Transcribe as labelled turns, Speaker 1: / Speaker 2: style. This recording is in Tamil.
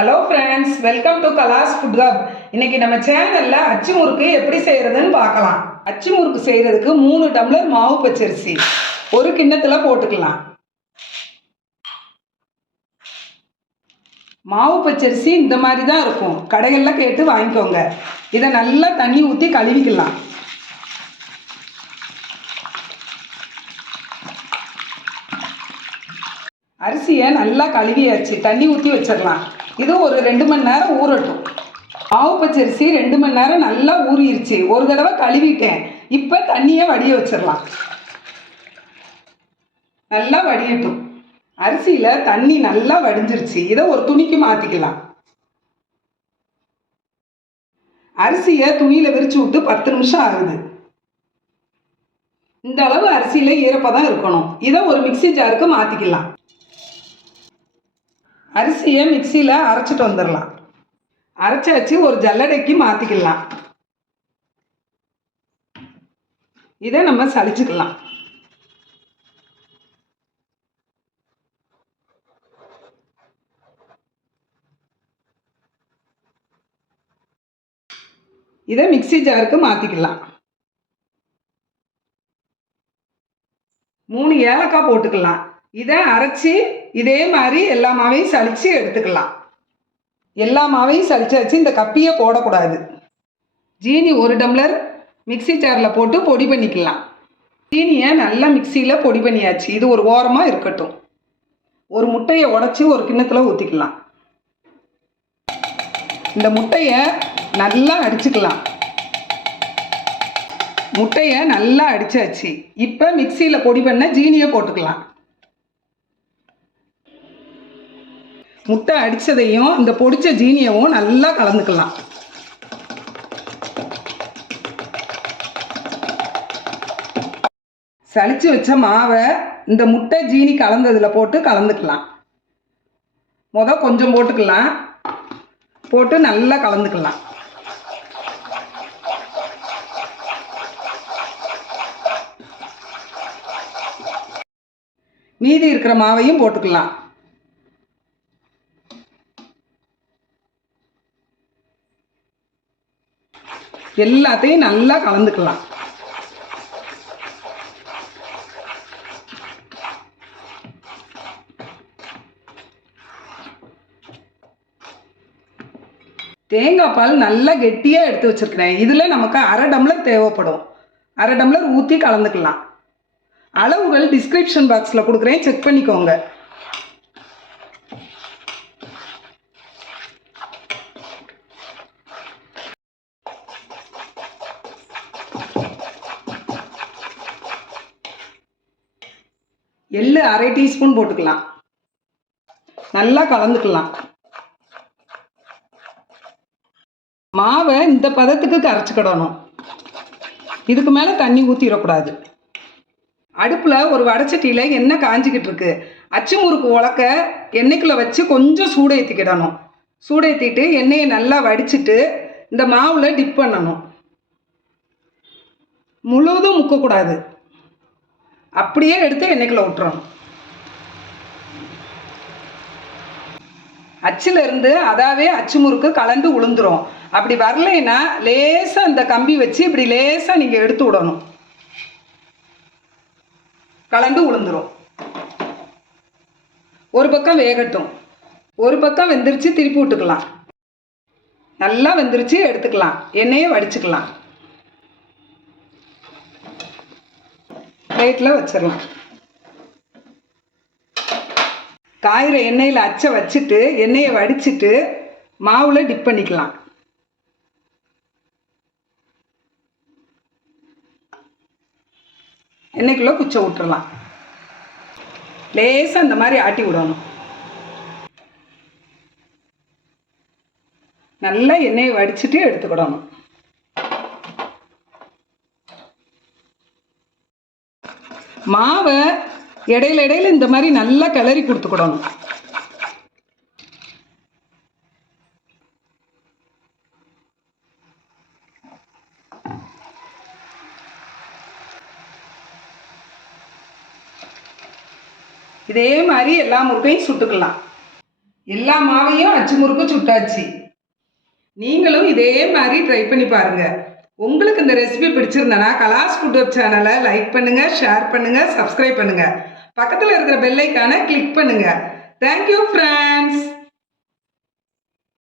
Speaker 1: Hello friends welcome to Kalas food hub இன்னைக்கு நம்ம சேனலில் அச்சு முறுக்கு எப்படி செய்கிறதுன்னு பார்க்கலாம். அச்சு முறுக்கு செய்கிறதுக்கு மூணு டம்ளர் மாவு பச்சரிசி. ஒரு கிண்ணத்தில் போட்டுக்கலாம். மாவு பச்சரிசி இந்த மாதிரி தான் இருக்கும். கடைகளில் கேட்டு வாங்கிக்கோங்க. இதை நல்லா தண்ணி ஊற்றி கழுவிக்கலாம். அரிசியை நல்லா கழுவியாச்சு. தண்ணி ஊற்றி வச்சிடலாம். இது ஒரு ரெண்டு மணி நேரம் ஊறட்டும். ஆவு பச்சரிசி ரெண்டு மணி நேரம் நல்லா ஊறிடுச்சு ஒரு தடவை கழுவிட்டேன். இப்போ தண்ணியை வடிய வச்சிடலாம். நல்லா வடியட்டும். அரிசியில் தண்ணி நல்லா வடிஞ்சிருச்சு. இதை ஒரு துணிக்கு மாற்றிக்கலாம் அரிசியை துணியில் விரிச்சு விட்டு பத்து நிமிஷம் ஆகுது. இந்த அளவு அரிசியில் ஈரப்பதம் இருக்கணும். இதை ஒரு மிக்சி ஜாருக்கு மாற்றிக்கலாம் அரிசியை மிக்சியில் அரைச்சிட்டு வந்துடலாம். அரைச்சி வச்சு ஒரு ஜல்லடைக்கு மாற்றிக்கலாம் இதை நம்ம சலிச்சுக்கலாம் இதை மிக்ஸி ஜாருக்கு மாற்றிக்கலாம் மூணு ஏலக்காய் போட்டுக்கலாம். இதை அரைச்சி இதே மாதிரி எல்லா மாவையும் சளிச்சு எடுத்துக்கலாம். எல்லா மாவையும் சலிச்சாச்சு இந்த கப்பியை போடக்கூடாது. ஜீனி ஒரு டம்ளர் மிக்ஸி ஜாரில் போட்டு பொடி பண்ணிக்கலாம். ஜீனியை நல்லா மிக்சியில் பொடி பண்ணியாச்சு. இது ஒரு ஓரமாக இருக்கட்டும். ஒரு முட்டையை உடச்சி ஒரு கிண்ணத்தில் ஊற்றிக்கலாம் இந்த முட்டையை நல்லா அடிச்சுக்கலாம். முட்டையை நல்லா அடித்தாச்சு இப்போ மிக்சியில் பொடி பண்ண ஜீனியை போட்டுக்கலாம். முட்டை அடித்ததையும் இந்த பொடிச்ச ஜீனியவும் நல்லா கலந்துக்கலாம். சளிச்சு வச்ச மாவை இந்த முட்டை ஜீனி கலந்ததில் போட்டு கலந்துக்கலாம். முத கொஞ்சம் போட்டுக்கலாம். போட்டு நல்லா கலந்துக்கலாம். மீதி இருக்கிற மாவையும் போட்டுக்கலாம். எல்லாத்தையும் நல்லா கலந்துக்கலாம். தேங்காய் பால் நல்லா கெட்டியாக எடுத்து வச்சுருக்கிறேன். இதில் நமக்கு அரை டம்ளர் தேவைப்படும். அரை டம்ளர் ஊற்றி கலந்துக்கலாம். அளவுகள் டிஸ்கிரிப்ஷன் பாக்ஸில் கொடுக்குறேன். செக் பண்ணிக்கோங்க. எள்ளு அரை டீஸ்பூன் போட்டுக்கலாம். நல்லா கலந்துக்கலாம். மாவை இந்த பதத்துக்கு கரைச்சிக்கிடணும் இதுக்கு மேலே தண்ணி ஊற்றிடக்கூடாது அடுப்பில் ஒரு வடச்சட்டியில் எண்ணெய் காஞ்சிக்கிட்டு இருக்கு. அச்சு முறுக்கு உலக்க எண்ணெய்க்குள்ளே வச்சு கொஞ்சம் சூடேற்றிக்கிடணும் சூடேற்றிட்டு எண்ணெயை நல்லா வடிச்சிட்டு இந்த மாவில் டிப் பண்ணணும். முழுவதும் முக்கக்கூடாது. அப்படியே எடுத்து எண்ணெய்க்குள்ள விட்டுறணும். அச்சில் இருந்து அதாவே அச்சு முறுக்கு கலந்து உளுந்துரும். அப்படி வரலைன்னா லேசாக அந்த கம்பி வச்சு இப்படி லேசாக நீங்கள் எடுத்து விடணும். கலந்து உளுந்துரும். ஒரு பக்கம் வேகட்டும். ஒரு பக்கம் வெந்துருச்சு திருப்பி விட்டுக்கலாம். நல்லா வெந்துருச்சு எடுத்துக்கலாம். எண்ணெயை வடிச்சுக்கலாம். பிளேட்டில் வச்சிடலாம். காயிற எண்ணெயில் அச்சை வச்சுட்டு எண்ணெயை வடிச்சிட்டு மாவில் டிப் பண்ணிக்கலாம். எண்ணெய்க்குள்ளே குச்சை விட்டுறலாம் லேசாக இந்த மாதிரி ஆட்டி விடணும். நல்லா எண்ணெயை வடிச்சிட்டு எடுத்துக்கிடணும். மாவை இடையில இடையில இந்த மாதிரி நல்லா கிளறி கொடுத்துக்கிடணும். இதே மாதிரி எல்லா முறுக்கையும் சுட்டுக்கலாம். எல்லா மாவையும் அச்சு முறுக்கு சுட்டாச்சு. நீங்களும் இதே மாதிரி ட்ரை பண்ணி பாருங்க. உங்களுக்கு இந்த ரெசிபி பிடிச்சிருந்தனா கலாஸ் ஃபுட் வெப் சேனலை லைக் பண்ணுங்க ஷேர் பண்ணுங்க சப்ஸ்கிரைப் பண்ணுங்க. பக்கத்தில் இருக்கிற பெல்லைக்கான கிளிக் பண்ணுங்க. Thank you friends